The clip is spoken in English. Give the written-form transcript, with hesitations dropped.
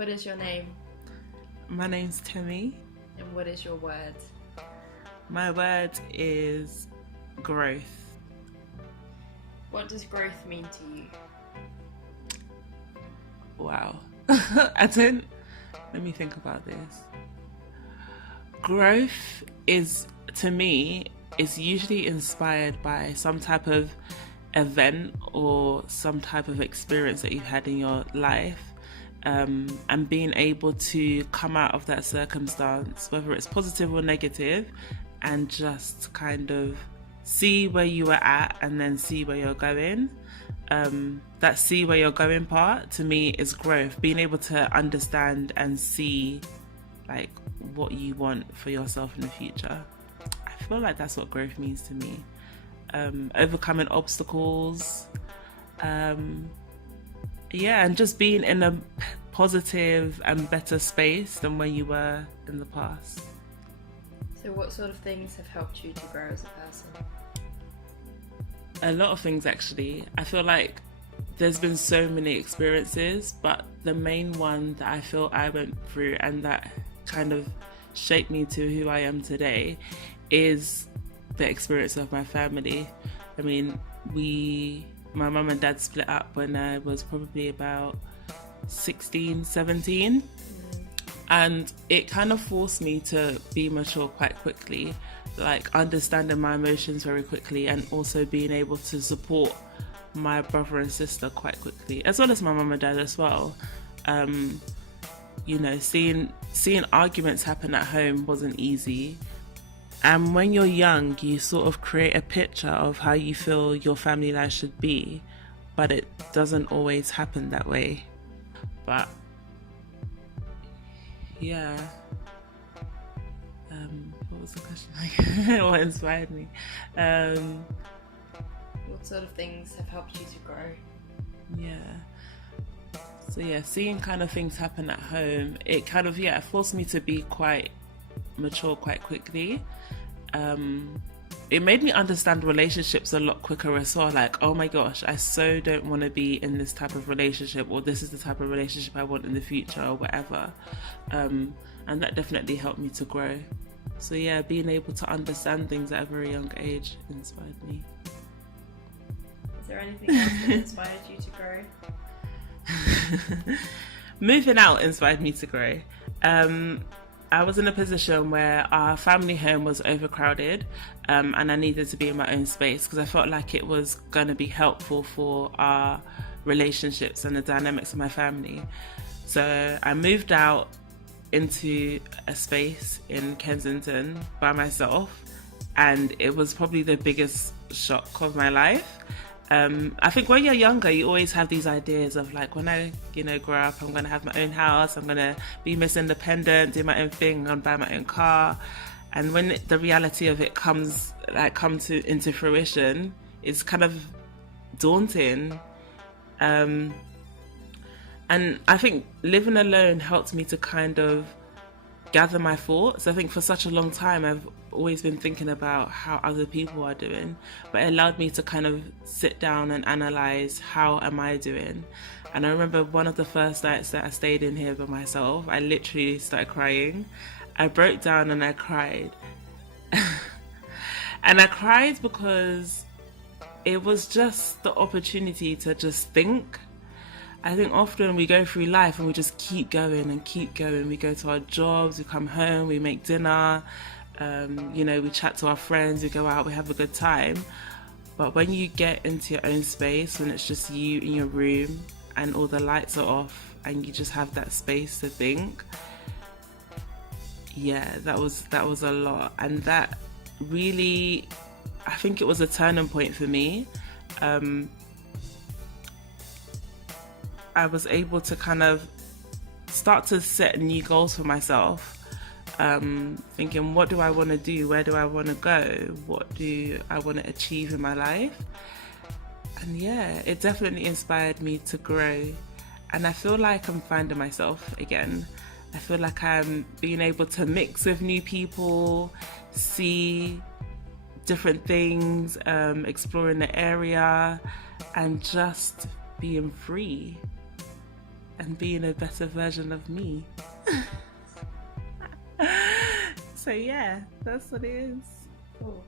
What is your name? My name's Temi. And what is your word? My word is growth. What does growth mean to you? Wow. Let me think about this. Growth to me, is usually inspired by some type of event or some type of experience that you've had in your life. And being able to come out of that circumstance, whether it's positive or negative, and just kind of see where you were at and then see where you're going. That see where you're going part to me is growth. Being able to understand and see like what you want for yourself in the future. I feel like that's what growth means to me. Overcoming obstacles, and just being in a positive and better space than where you were in the past. So what sort of things have helped you to grow as a person? A lot of things, actually. I feel like there's been so many experiences, but the main one that I feel I went through and that kind of shaped me to who I am today is the experience of my family. I mean, my mum and dad split up when I was probably about 16, 17. And it kind of forced me to be mature quite quickly, like understanding my emotions very quickly and also being able to support my brother and sister quite quickly, as well as my mum and dad as well. Seeing arguments happen at home wasn't easy. And when you're young, you sort of create a picture of how you feel your family life should be, but it doesn't always happen that way. But yeah. What was the question? What inspired me? What sort of things have helped you to grow? Seeing kind of things happen at home, it kind of forced me to be quite mature quite quickly. It made me understand relationships a lot quicker as well. Like, oh my gosh, I so don't want to be in this type of relationship, or this is the type of relationship I want in the future, or whatever. And that definitely helped me to grow. So yeah, being able to understand things at a very young age inspired me. Is there anything else that inspired you to grow? Moving out inspired me to grow. I was in a position where our family home was overcrowded, and I needed to be in my own space because I felt like it was going to be helpful for our relationships and the dynamics of my family. So I moved out into a space in Kensington by myself, and it was probably the biggest shock of my life. I think when you're younger, you always have these ideas of like, when I, grow up, I'm going to have my own house, I'm going to be Miss Independent, do my own thing, I'm going to buy my own car. And when the reality of it comes into fruition, it's kind of daunting. And I think living alone helped me to kind of gather my thoughts. I think for such a long time, I've always been thinking about how other people are doing, but it allowed me to kind of sit down and analyze how am I doing. And I remember one of the first nights that I stayed in here by myself, I literally started crying. I broke down and I cried. And I cried because it was just the opportunity to just think. I think often we go through life and we just keep going and keep going. We go to our jobs, we come home, we make dinner, we chat to our friends, we go out, we have a good time. But when you get into your own space, when it's just you in your room and all the lights are off and you just have that space to think, that was a lot. And that really, I think it was a turning point for me. I was able to kind of start to set new goals for myself, thinking, what do I want to do? Where do I want to go? What do I want to achieve in my life? And it definitely inspired me to grow. And I feel like I'm finding myself again. I feel like I'm being able to mix with new people, see different things, exploring the area, and just being free. and being a better version of me. So yeah, that's what it is. Cool.